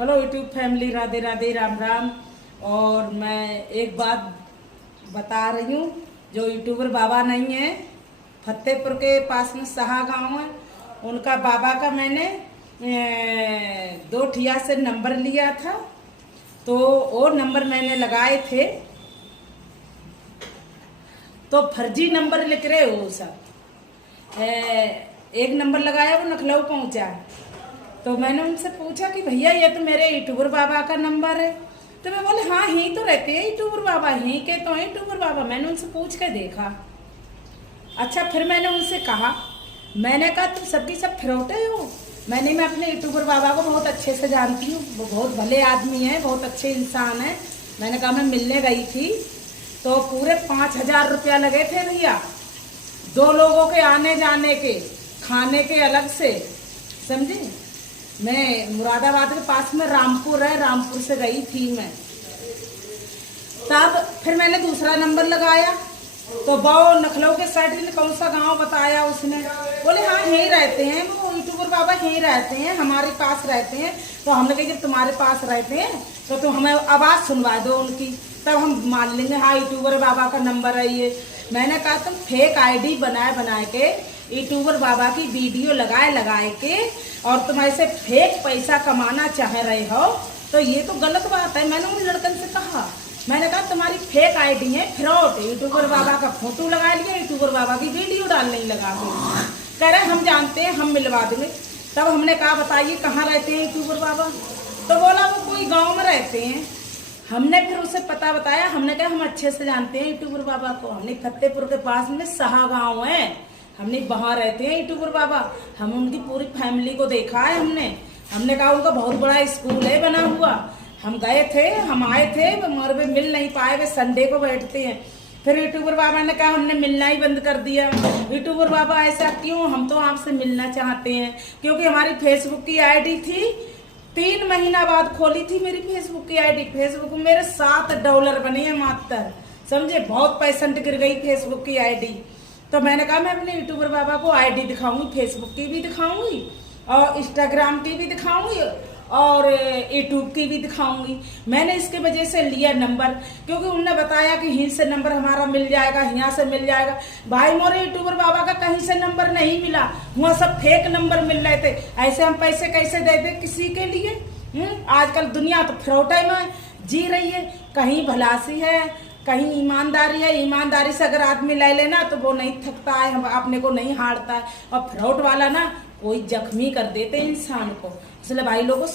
Hello YouTube family, Radhe Radhe, Ram Ram. और मैं एक बात बता रही हूँ, जो यूट्यूबर बाबा नहीं है, फतेहपुर के पास में सहा गांव है, उनका बाबा का मैंने 2 ठिया से नंबर लिया था। तो वो नंबर मैंने लगाए थे, तो फर्जी नंबर लिख रहे हो सब। एक नंबर लगाया, वो लखनऊ पहुंचा। तो मैंने उनसे पूछा कि भैया ये तो मेरे यूट्यूबर बाबा का नंबर है। तो मैं बोले हाँ, यहीं तो रहते हैं यूट्यूबर बाबा, यहीं के तो हैं यूट्यूबर बाबा। मैंने उनसे पूछ के देखा। अच्छा, फिर मैंने उनसे कहा, मैंने कहा तुम सबकी सब फिरौटे हो। मैं अपने यूट्यूबर बाबा को बहुत अच्छे से जानती हूँ, वो बहुत भले आदमी हैं, बहुत अच्छे इंसान हैं। मैंने कहा मैं मिलने गई थी तो पूरे 5,000 रुपया लगे थे भैया, 2 लोगों के आने जाने के, खाने के अलग से, समझे। मैं मुरादाबाद के पास में रामपुर है, रामपुर से गई थी मैं। तब फिर मैंने दूसरा नंबर लगाया, तो वो लखनऊ के साइड में कौन सा गांव बताया उसने। बोले हाँ यहीं रहते हैं वो यूट्यूबर बाबा, यहीं रहते हैं, हमारे पास रहते हैं। तो हमने कहा जब तुम्हारे पास रहते हैं तो तुम हमें आवाज़ सुनवा दो उनकी, तब हम मान लेंगे हाँ यूट्यूबर बाबा का नंबर है ये। मैंने कहा तुम फेक आईडी बनाए के यूट्यूबर बाबा की वीडियो लगाए के और तुम ऐसे फेक पैसा कमाना चाह रहे हो, तो ये तो गलत बात है। मैंने उन लड़कन से कहा, मैंने कहा तुम्हारी फेक आईडी है, फ्रॉड। यूट्यूबर बाबा का फोटो लगा लिया, यूट्यूबर बाबा की वीडियो डालने ही लगा के कह रहे हम जानते हैं, हम मिलवा देंगे। तब हमने कहा बताइए कहाँ रहते हैं यूट्यूबर बाबा। तो बोला वो कोई गाँव में रहते हैं। हमने फिर उसे पता बताया, हमने कहा हम अच्छे से जानते हैं यूट्यूबर बाबा को, हमने फतेहपुर के पास में सहा गांव है, हमने वहाँ रहते हैं यूट्यूबर बाबा। हम उनकी पूरी फैमिली को देखा है हमने कहा उनका बहुत बड़ा स्कूल है बना हुआ। हम गए थे, हम आए थे, मगर वे मिल नहीं पाए, वे संडे को बैठते हैं। फिर यूट्यूबर बाबा ने कहा हमने मिलना ही बंद कर दिया। यूट्यूबर बाबा ऐसा क्यों, हम तो आपसे मिलना चाहते हैं, क्योंकि हमारी फेसबुक की आईडी थी, 3 महीना बाद खोली थी मेरी फेसबुक की आईडी। फेसबुक में मेरे $7 बने हैं मात्र, समझे। बहुत % गिर गई फेसबुक की आईडी। तो मैंने कहा मैं अपने यूट्यूबर बाबा को आईडी दिखाऊंगी, फेसबुक की भी दिखाऊंगी और इंस्टाग्राम की भी दिखाऊंगी और यूट्यूब की भी दिखाऊंगी। मैंने इसके वजह से लिया नंबर, क्योंकि उनने बताया कि यहीं से नंबर हमारा मिल जाएगा, यहाँ से मिल जाएगा। भाई मोरे यूट्यूबर बाबा का कहीं से नंबर नहीं मिला, वहाँ सब फेक नंबर मिल रहे थे। ऐसे हम पैसे कैसे दे दे किसी के लिए। आजकल दुनिया तो फ्रॉड में जी रही है, कहीं भलासी है, कहीं ईमानदारी है। ईमानदारी से अगर आदमी ले लेना तो वो नहीं थकता है, हम अपने को नहीं हारता है। और फ्रॉड वाला ना कोई जख्मी कर देते इंसान को। इसलिए भाई लोगों